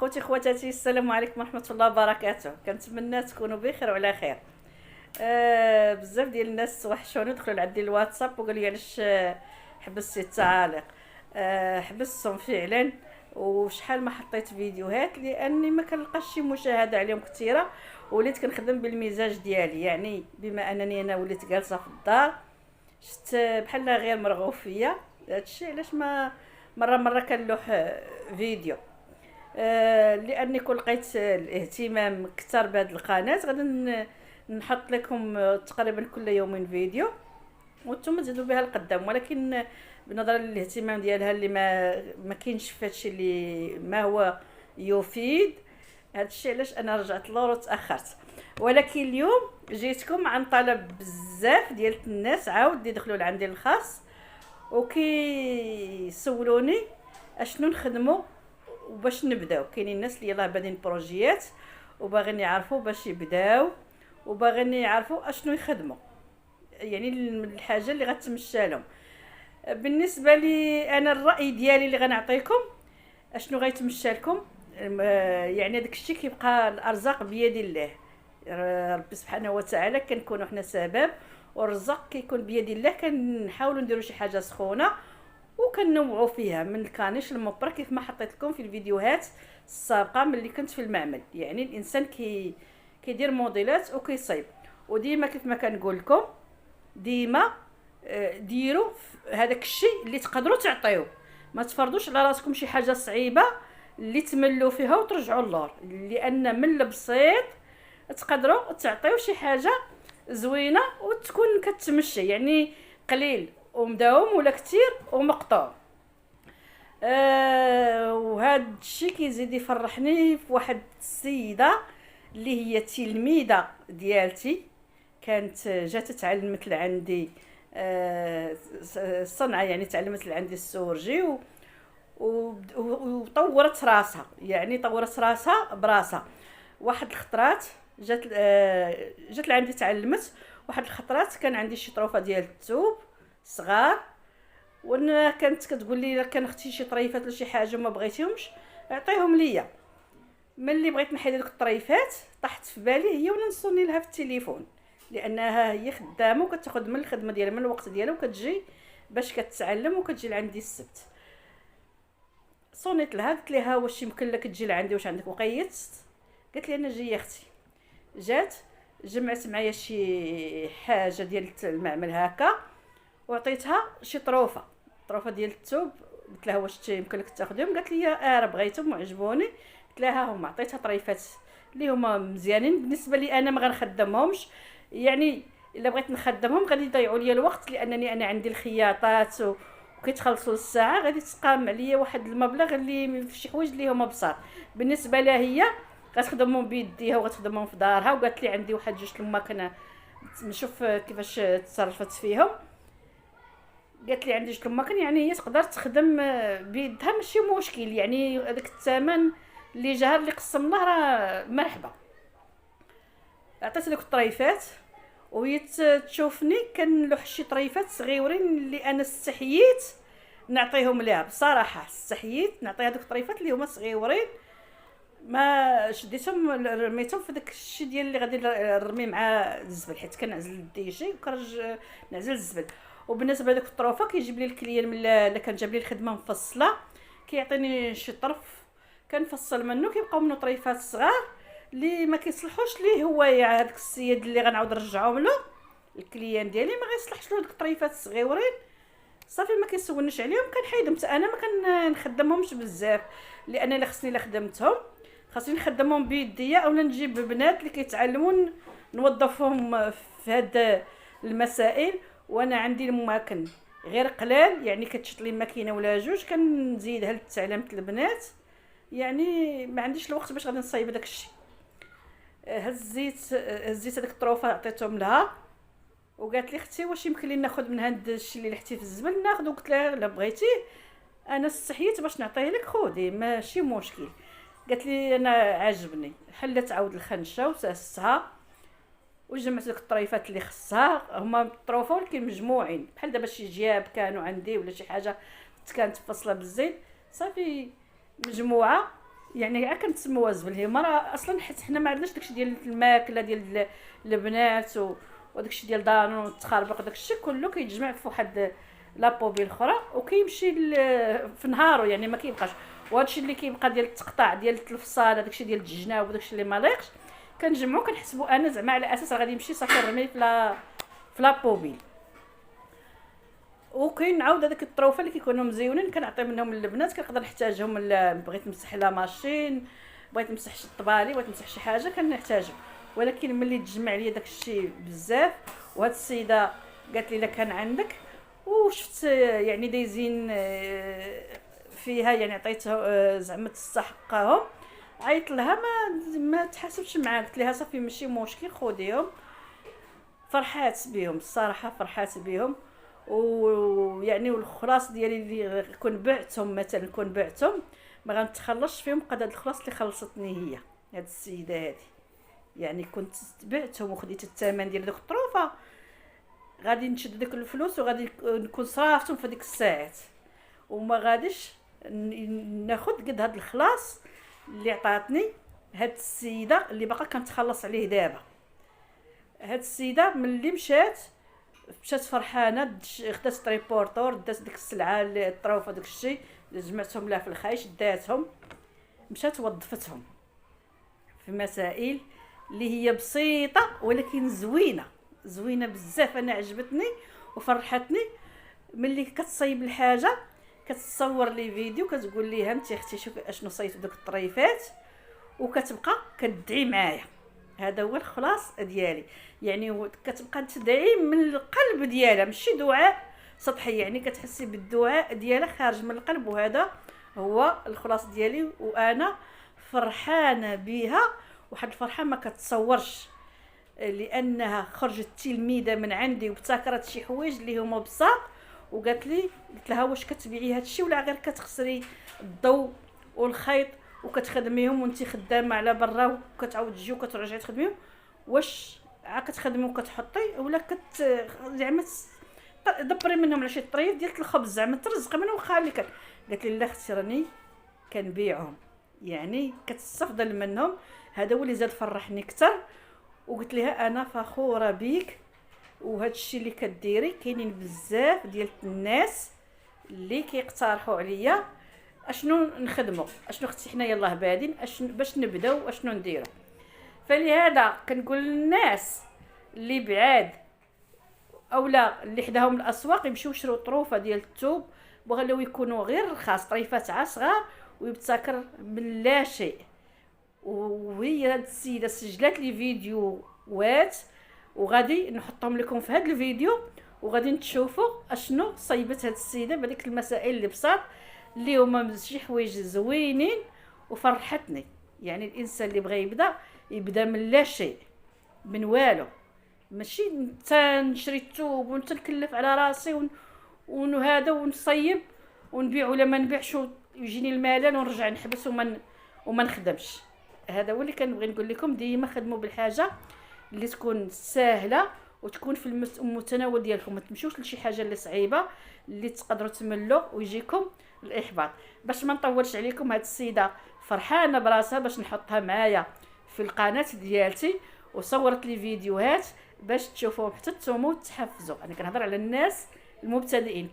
خوتي خواتاتي، السلام عليكم ورحمه الله وبركاته. كنتمنى تكونوا بخير وعلى خير. بزاف ديال الناس وحشوني، دخلوا لعندي الواتساب وقالوا لي علاش حبستي التعاليق. حبستهم فعلا، وشحال ما حطيت فيديوهات لاني ما كنلقاش شي مشاهده عليهم كثيره. وليت كنخدم بالمزاج ديالي، يعني بما انني انا وليت جالسه في الدار، شفت بحال غير مرغوب فيا. هادشي علاش ما مره كنلوح فيديو. لاني كون لقيت الاهتمام كثر بهذه القناه غادي نحط لكم تقريبا كل يوم فيديو، وانتم تزيدوا بها القدام. ولكن بنظرا للاهتمام ديالها اللي ما كاينش في هادشي اللي ما هو يفيد، هادشي علاش انا رجعت لور وتاخرت. ولكن اليوم جيتكم عن طلب بزاف ديال الناس، عاود يدخلوا لعندي الخاص وكي سولوني اشنو نخدموا وباش نبداو. كاينين الناس اللي يلاه بادين بروجيات وباغيين يعرفوا باش يبداو، وباغيين يعرفوا اشنو يخدموا، يعني الحاجه اللي غتمشى لهم. بالنسبه لي انا الراي ديالي اللي غنعطيكم اشنو غيتمشى لكم. يعني داك الشيء كيبقى الارزاق بيد الله. ربي سبحانه وتعالى كنكونوا حنا سبب، والرزق كيكون بيد الله. كنحاولوا نديروا شي حاجه سخونه وكنوعوا فيها من الكانيش المبرك كيف ما حطيت لكم في الفيديوهات السابقه ملي كنت في المعمل. يعني الانسان كيدير موديلات وكيصيب. وديما كيف ما كنقول لكم، ديما ديروا هذاك الشيء اللي تقدروا تعطيوه. ما تفرضوش على راسكم شي حاجه صعيبه اللي تملوا فيها وترجعوا للور، لان من البسيط تقدروا تعطيو شي حاجه زوينه وتكون كتمشي، يعني قليل ومداوم ولا كتير ومقطوع. وهذا الشيء كيزيد يفرحني في واحد السيده اللي هي تلميذه ديالتي، كانت جات تعلمت لعندي الصنعه، يعني تعلمت لعندي السورجي وطورت راسها، يعني طورت راسها براسها. واحد الخطرات جات لعندي تعلمت. واحد الخطرات كان عندي شي طروفه ديال الثوب صغار، وانا كانت كتقول لي الا كان اختي شي طريفات ولا شي حاجه ما بغيتيهمش اعطيهم ليا. ملي بغيت نحيد ديك الطريفات طاحت في بالي هي وانا نصوني لها في التليفون، لانها هي خدامه وكتاخذ من الخدمه ديالها من الوقت ديالها وكتجي باش كتعلم وكتجي لعندي السبت. صونيت لها قلت لها واش يمكن لك تجي لعندي، واش عندك وقيت؟ قالت لي انا جايه اختي. جات جمعت معايا شي حاجه ديال المعمل هكا وعطيتها شي طروفه ديال الثوب. قلت لها واش يمكن لك تاخذيهم؟ قالت لي راه بغيتهم وعجبوني. قلت لها هما، عطيتها طريفات اللي هما مزيانين بالنسبه لي، انا ما غنخدمهمش. يعني الا بغيت نخدمهم غادي يضيعوا لي الوقت، لانني انا عندي الخياطات وكيتخلصوا الساعه، غادي تقام عليا واحد المبلغ اللي في شي حوايج اللي هما بساط. بالنسبه لها هي غتخدمهم بيديها وغتخدمهم في دارها. وقالت لي عندي واحد جوج الماكنه نشوف كيفاش تصرفت فيهم. قالت لي عندي جوج الماكن، يعني هي تقدر تخدم بيدها ماشي مشكل، يعني هذاك الثمن اللي جاها اللي قسم الله راه مرحبا. عطيت لك الطريفات وهي تشوفني كنلوح شي طريفات صغيورين اللي انا استحييت نعطيهم ليها. بصراحه استحييت نعطيها هذوك الطريفات اللي هما صغيورين، ما شديتهم رميتهم في داك الشيء ديال اللي غادي نرمي مع الزبل، حيت كنعزل الديجي وكنرج نعزل الزبل. وبالنسبه لذوك الطروفه كيجيب لي الكليان ملي كان جاب لي الخدمه مفصله كيعطيني شي طرف كنفصل منه، كيبقاو منه طريفات صغار اللي ما كيصلحوش ليه هو هذاك السيد اللي غنعاود نرجعهم له. الكليان ديالي ما غيصلحش له ديك الطريفات الصغيورين، صافي ما كيسولنيش عليهم كنحيدهم. حتى انا ما كنخدمهمش بزاف، لان الا خصني خدمتهم خاصني نخدمهم بيديا اولا نجيب بنات اللي كيتعلموا نوظفهم في هاد المسائل. وانا عندي الماكن غير قلال، يعني كتشط لي ماكينه ولا جوج كنزيدها لتعلمة البنات، يعني ما عنديش الوقت باش غادي نصايب داك الشيء. هزيت هذيك الطروفه عطيتهم لها، وقالت لي اختي واش يمكن لي ناخذ من هذا الشيء اللي لحتي في الزبل ناخذ؟ قلت لها لا بغيتيه انا استحييت باش نعطيه لك خذي ماشي مشكل. قالت لي انا عاجبني. حلت عاود الخنشه وساستها وجمعت لك الطريفات اللي خصها. هما الطروفه ولكن مجموعين بحال دابا شي جياب كانوا عندي ولا شي حاجه كانت فاصله بالزيت، صافي مجموعه يعني كنتسموها الزبل راه اصلا، حيت حنا ما عندناش داكشي ديال الماكله ديال البنات وداكشي ديال دانون والتخربق، داكشي كله كيتجمع في واحد لابوبيل اخرى وكيمشي في نهارو، يعني ما كيبقاش. وهادشي اللي كيبقى ديال التقطاع ديال الفصاله، داكشي ديال الجناب وداكشي اللي ما ليقش كنجمعو كنحسبو انا زعما على اساس غادي يمشي صافي نرميه في لابوبيل. وكاين عاود هذاك الطروفه اللي كيكونوا مزيونين كنعطي منهم للبنات، كنقدر نحتاجهم بغيت نمسح لا ماشين، بغيت نمسح شي طبالي، بغيت نمسح شي حاجه كنحتاجهم. ولكن ملي تجمع لي داك الشيء بزاف، وهاد السيده قالت لي الا كان عندك، وشفت يعني دايزين فيها، يعني عطيتها زعما تستحقهم، عيط لها ما تحاسبش معاك، قلت لها صافي ماشي مشكل خذيهم. فرحات بهم الصراحه، فرحات بهم. ويعني والخلاص ديالي اللي كون بعتهم مثلا، كون بعتهم ما غنتخلصش فيهم قد هاد الخلاص اللي خلصتني هي هاد السيده هادي. يعني كنت بعتهم وخديت الثمن ديال ديك الطروفه، غادي نشد ديك الفلوس وغادي نكون صرافتهم في ديك الساعات، وما غاديش ناخذ قد هاد الخلاص اللي عطاتني هاد السيده اللي باقا كنتخلص عليه دابا. هاد السيده ملي مشات فرحانه، خدات تريبورتور، دات ديك السلعه اللي الطروفه داك الشيء جمعتهم لها في الخايش، داتهم مشات وظفتهم في مسائل اللي هي بسيطه ولكن زوينه، زوينه بزاف. انا عجبتني وفرحتني ملي كتصايب الحاجه كتصور لي فيديو كتقول لي انت اختي شوفي اشنو صايبت دوك الطريفات، وكتبقى كتدعي معايا. هذا هو الخلاص ديالي، يعني كتبقى تدعي من القلب ديالها، ماشي دعاء سطحي، يعني كتحسي بالدعاء ديالها خارج من القلب. وهذا هو الخلاص ديالي، وانا فرحانه بها واحد الفرحه ما كتصورش، لانها خرجت تلميذه من عندي وابتكرت شي حوايج اللي هما بساط، وقالت لي، قلت لها واش كتبيعي هادشي ولا غير كتخسري الضوء والخيط وكتخدميهم وانت خدامه على برا وكتعاود تجي وكترجعي تخدميهم؟ واش عا كتخدمي وكتحطي ولا زعما دبري منهم على شي طريف ديال الخبز زعما ترزقي منهم خالي كان؟ قالت لي لا اختي راني كنبيعهم، يعني كتستفضل منهم. هذا هو اللي زاد فرحني اكثر. وقلت لها انا فخوره بيك، وهذا الشيء اللي كديري كاينين بزاف ديال الناس اللي كيقترحوا عليا اشنو نخدموا، اشنو اختي حنا يلاه بادين باش نبداو اشنو نديروا. فلهذا كنقول للناس اللي بعاد اولا اللي حداهم الاسواق يمشيو يشريو طروفه ديال الثوب، وغلاو يكونوا غير رخاص، طريفات صغار ويبتكر من لا شيء. وهي هاد السيده سجلت لي فيديوات وغادي نحطهم لكم في هذا الفيديو، وغادي تشوفوا اشنو صيبت هاد السيده بهذيك المسائل اللي بساط اللي هما شي حوايج زوينين وفرحتني. يعني الانسان اللي بغى يبدا من لا شيء، من والو، ماشي انت نشري الثوب وانت نكلف على راسي وهذا ونصيب ونبيع ولا ما نبيعش ويجيني الملل ونرجع نحبس وما نخدمش. هذا هو اللي كنبغي نقول لكم، ديما خدموا بالحاجه اللي تكون سهله وتكون في المتناول ديالكم، ما تمشوش لشي حاجه اللي صعيبه اللي تقدروا تملوا ويجيكم الاحباط. باش ما نطولش عليكم، هاد السيده فرحانه براسها باش نحطها معايا في القناه ديالتي، وصورت لي فيديوهات باش تشوفوهم حتى نتوما وتحفزوا. انا كنهضر على الناس المبتدئين،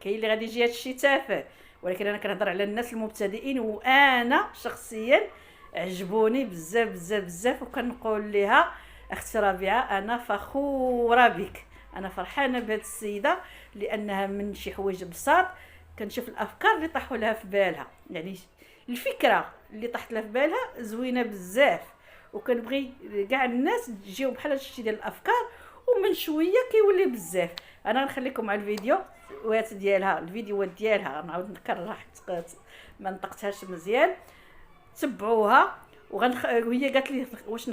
كاين اللي غادي يجي هادشي تافه، ولكن انا كنهضر على الناس المبتدئين. وانا شخصيا عجبوني بزاف بزاف بزاف، وكنقول لها اختي ربيعه انا فخوره بك، انا فرحانه بهاد السيده لانها من شي حوايج بساط كنشوف الافكار اللي طاحوا لها في بالها، يعني الفكره اللي طاحت لها في بالها زوينه بزاف، وكنبغي كاع الناس تجيو بحال هادشي ديال الافكار، ومن شويه كيولي بزاف. انا غنخليكم مع الفيديوهات ديالها، الفيديوهات ديالها نعاود نكررها حتى ما نطقتهاش مزيان، تبعوها. وهي قالت لي واش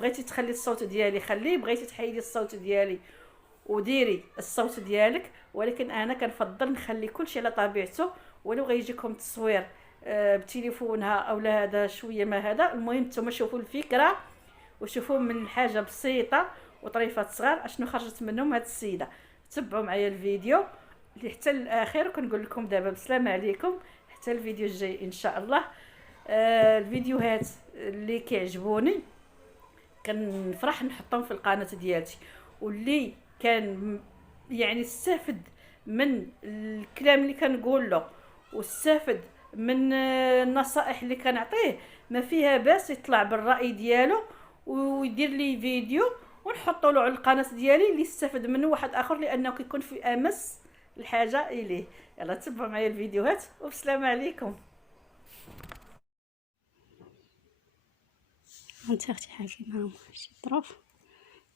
بغيتي تخلي الصوت ديالي خليه، بغيتي تحيدي الصوت ديالي وديري الصوت ديالك، ولكن انا كنفضل نخلي كلشي على طبيعته، ولو غيجيكم تصوير بتليفونها او لا هذا شويه ما هذا. المهم نتوما شوفوا الفكره وشوفوا من حاجه بسيطه وطريفات صغار اشنو خرجت منهم هاد السيده. تبعوا معايا الفيديو حتى الاخر، وكنقول لكم دابا بسلام عليكم حتى الفيديو الجاي ان شاء الله. الفيديوهات اللي كيعجبوني كنفرح نحطهم في القناه ديالتي، واللي كان يعني استافد من الكلام اللي كنقول له واستافد من النصائح اللي كنعطيه، ما فيها باس يطلع بالراي ديالو ويدير لي فيديو ونحطوا له على القناه ديالي اللي استفد منه واحد اخر، لانه كيكون في امس الحاجه اليه. يلا تبعوا معايا الفيديوهات والسلام عليكم. انت اختي حكيمه شي ظروف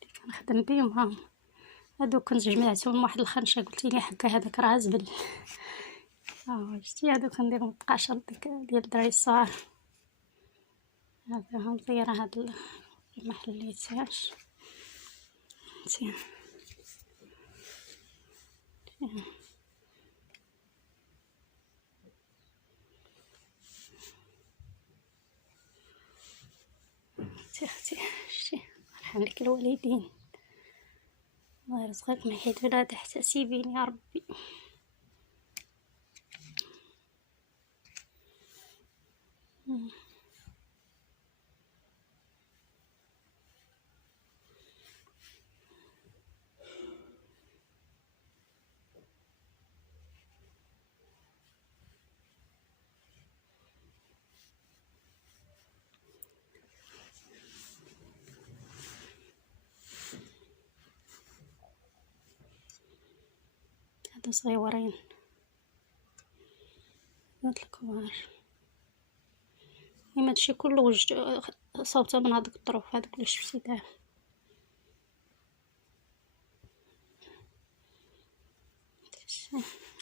اللي كنخدم بهم ها هادو كنت جمعتهم من واحد الخنشه، قلتي لي حكا هذاك راه زبل. شتي هادو كنديرهم بقاشر ديال الدراري الصغار. هذا هم مزيره هاد المحليتاش مزيان. اختي شتي يرحم لك الوالدين، الله يرزقك من حيث لا تحتسبين يا ربي. هادو صغيورين هاد الكبار، المهم هادشي كله وجد صوته من هادوك الظروف هادوك اللي شفتي دابا.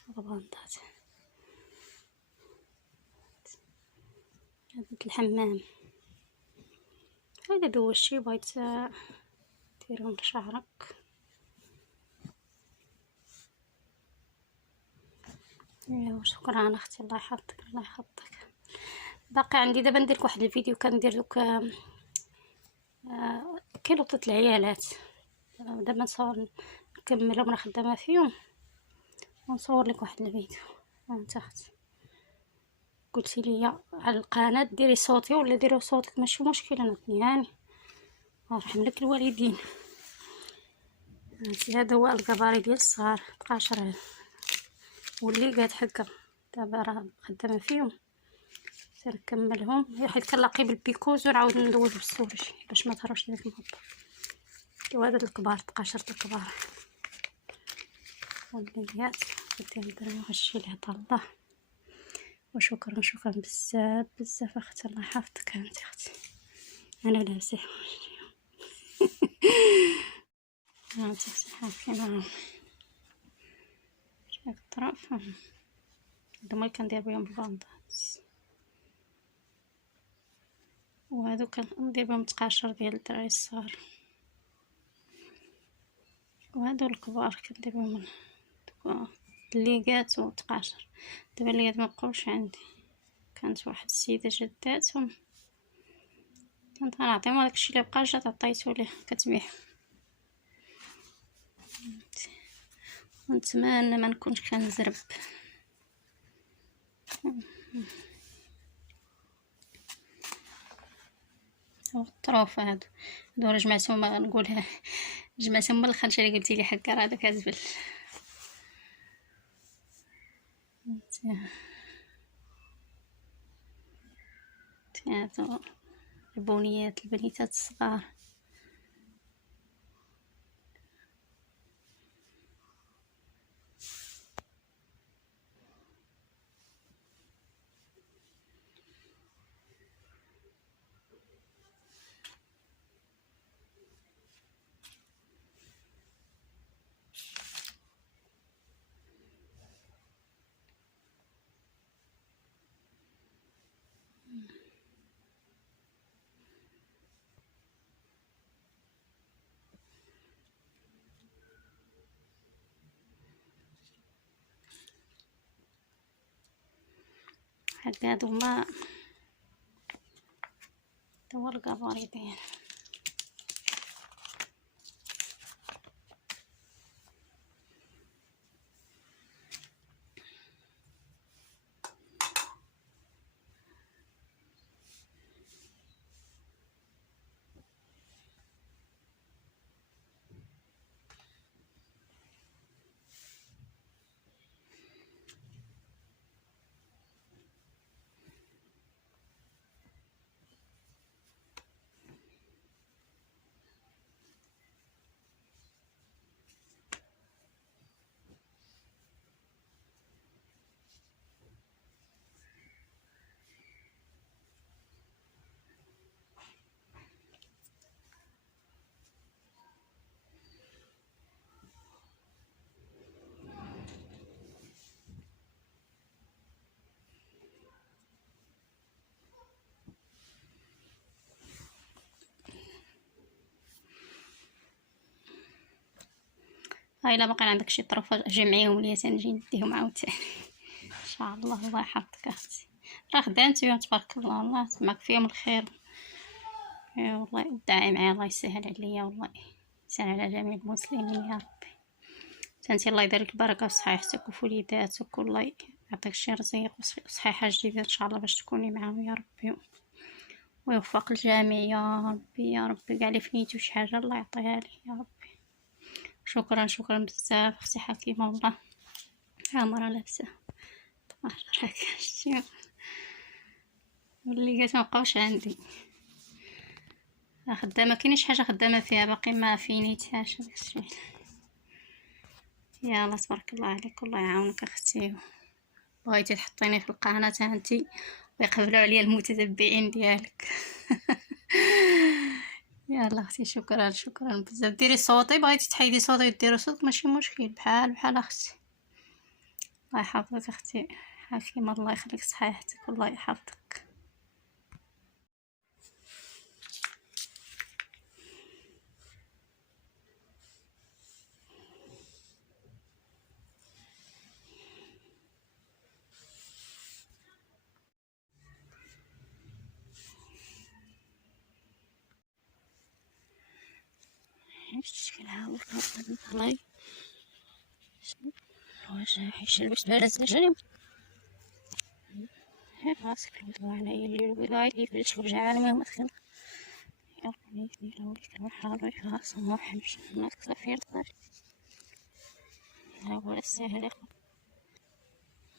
البانطات هذا الحمام هذا دوشتي بغيت ديرهم لشعرك. ايوا شكرا اختي، الله يحفظك الله يحفظك. باقي عندي دابا ندير واحد الفيديو كندير دوك كيلوطة العيالات، دابا نصور نكملهم، راه خدامه فيهم ونصور لك واحد الفيديو. انت اختي قلتي لي على القناه ديري صوتي ولا ديري صوتك ماشي مشكل، انا ثنياني يرحم لك الوالدين. هذا هو القباري ديال الصغار بقاشر، واللي قاعد حكا دابا راه خدامه فيهم سير نكملهم، حيت كنلاقي بالبيكوز ونعاود ندوز بالسورج باش ما تهربش ديك المهبط. وهذا الكبار تقاشر الكبار والليات ديال الدراري. هادشي اللي عطا الله، وشكرا شكرا بزاف بزاف اختي، الله يحفظك انت اختي. انا لابسه انت اختي حاكمه شاك الطرف هادو اللي كندير بهم البانطات، وهادو كندير بهم تقاشر ديال الدراري الصغار، وهادو الكبار كندير بهم الليقات وتقاشر. دابا الليقات مبقاوش عندي، كانت واحد السيده جداتهم كنت غنعطيهم داكشي اللي بقى جات عطيتو ليه كتبيع. ونتمنى ما نكونش كنزرب. الطروف هادو راه جمعتهم نقولها جمعتهم من الخنشه اللي قلتي لي حكا راه داك زبل. هادو البنيات البنيتات الصغار. هكا هادو هما هو القباري داير. الا باقي عندك شي طرفه جمعيهم ليا تنجي نديهم عاوتاني ان شاء الله. الله يحفظك اختي، راه خدامتي تبارك الله، الله معك فيهم الخير. يا والله ادعي معايا، الله يسهل عليا، والله يسهل على جميع المسلمين يا ربي. تنتي الله يدير لك البركه في صحيحتك وفي وليداتك، والله يعطيك شي رزق وصحيحه جديده ان شاء الله باش تكوني معاهم يا ربي، ويوفق الجميع يا ربي يا ربي. كاع اللي فنيتو شي حاجه الله يعطيها لي يا ربي. شكرا شكرا بزاف اختي حكيمه، والله عامره لابسه راك شتي وليات مبقاوش عندي خدامه، كاينش حاجه خدامه فيها باقي ما فينيتهاش داكشي. يلا تبارك الله عليك، الله يعاونك اختي. بغيتي تحطيني في القناه انتي ويقبلوا عليا المتتبعين ديالك يلا اختي شكرا شكرا بزاف. ديري صوتي، بغيتي تحيدي صوتي وديري صوتك ماشي مشكل، بحال اختي. الله يحفظك اختي حكيمه، الله يخليك صحيحتك والله يحفظك. الله واش حيشلبش بارز نجري راسك عليا اللي الولاية يفلش وجعان ما مثلا يا ربي لو كان حاضر خلاص ما حمش ما كثير طار هو السهل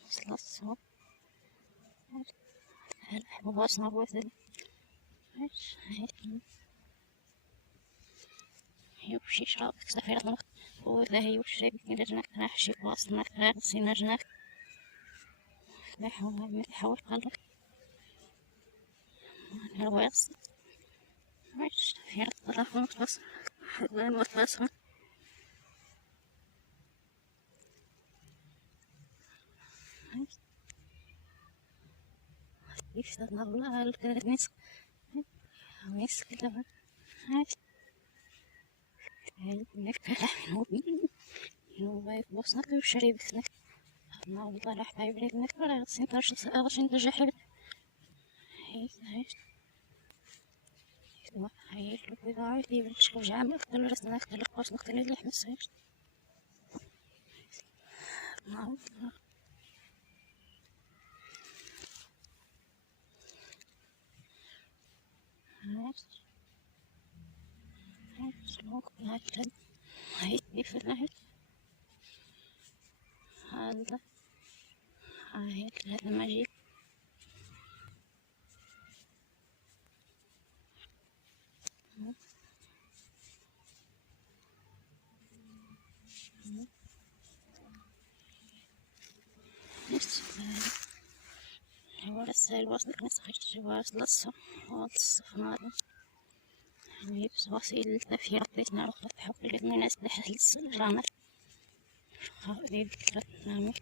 وصل الصوت هو صعب وثل ايش يمشي شراب كثير طار ولا هي وش بيكين جناك راح شي واصل ما كان سينا جناك ما يحاول قلب أنا واصل مش في الطرف متوسط حوالي متوسط يشتغل الله الكنيس ناس كده نفتح نوبايك بوصنا وشري بثنك ما والله راح بايب لك نك ولا سنترش سأغش انت جحد هاي لو كده عادي بنشكو جامع اختل رسنا اختل قوس نختل اللي حمسيش ما والله هاي كيف النهج هذا هاي هذا ماجيك هو لسه الوصل نسخش واصل الصف هذا يعني وسيلة في ربيتنا رخصة حول الناس بحل الرمل هذه فكرة نعمل